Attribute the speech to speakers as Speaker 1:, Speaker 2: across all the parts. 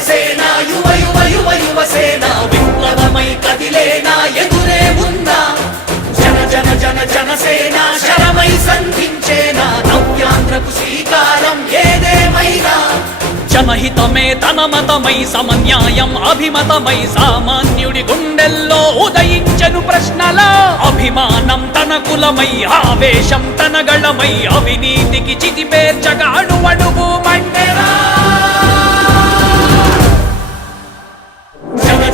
Speaker 1: సేన యువ యువ యువ యువ విప్లవమై కదిలేనా ఎదురే ఉందా జన జన జన జనసేన శరమై సంధించేనా. నవ్యాంధ్రకు శ్రీకారం ఏదేమైనా?
Speaker 2: జనహితమే తన మతమై సమన్యాయం అభిమతమై సామాన్యుడి గుండెల్లో ఉదయించను ప్రశ్నల అభిమానం తన కులమై ఆవేశం తన గళమై అవినీతికి చితిపేర్చగాడు అడుగు మండెరా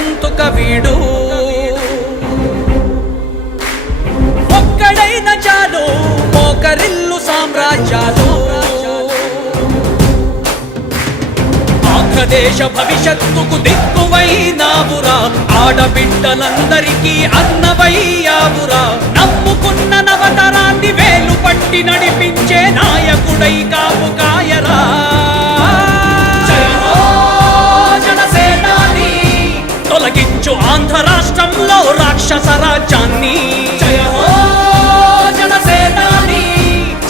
Speaker 3: గొంతు కవిడు. ఒక్కడైన చాలు మోకరిల్లు సామ్రాజ్యాలు. ఆంధ్రదేశ భవిష్యత్తుకు దిక్కువైనావురా. ఆడబిడ్డలందరికీ అన్నవయ్యావురా. నమ్ముకున్న నవతరాన్ని వేలు పట్టి నడిపించే నాయకుడై కాపు కాయ.
Speaker 4: తొలగించు ఆంధ్ర రాష్ట్రంలో రాక్షస రాజ్యాన్ని.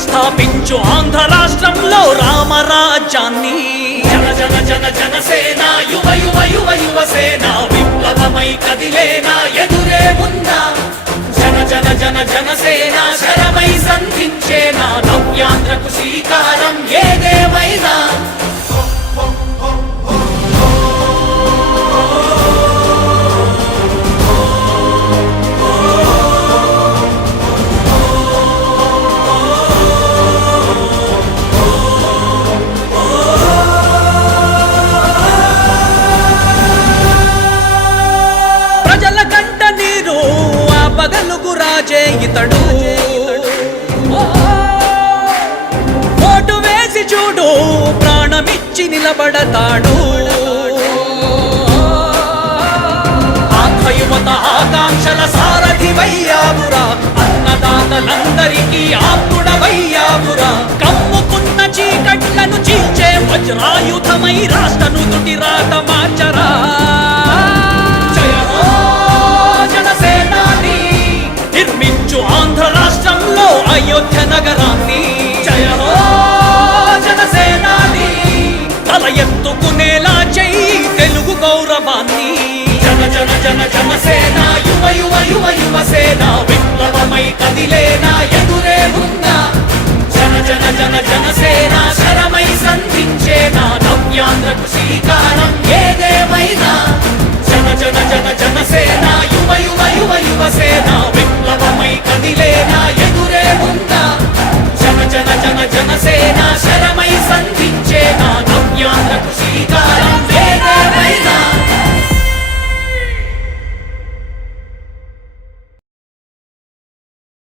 Speaker 4: స్థాపించు ఆంధ్ర రాష్ట్రంలో రామరాజ్యాన్ని
Speaker 1: జన జన జన జనసేన యువ యువ యువ యువ సేన విప్లవమై కదిలేనా ఎదురే ఉందా జన జన జన జనసేన శరమై సంధించేనా నవ్యాంధ్రకు శ్రీకారం
Speaker 3: నిలిచి నిలబడతాడు. ఆత్మయువత యువత ఆకాంక్షల సారథివయ్యావురా. అన్నదాతలందరికీ ఆత్ముడవయ్యావురా. కమ్ముకున్న చీకట్లను చీల్చే వజ్రాయుధమై రాష్ట్రను తుటి రాత మార్చరా
Speaker 4: నిర్మించు ఆంధ్ర రాష్ట్రంలో అయోధ్య నగరం. తల చెయ్యి తెలుగు గౌరవాన్ని.
Speaker 1: జన జన జన జనసేన యువ యువ యువ యువ సేన విప్లవమై కదిలేనా ఎదురే ఉందా జన జన జన జనసేన శరమై సంధించేనా నవ్యాంధ్రకు శ్రీకారం ఏదేమైనా. జన జన జన జనసేన యువ యువ యువ యువ సేన విప్లవమై కదిలేనా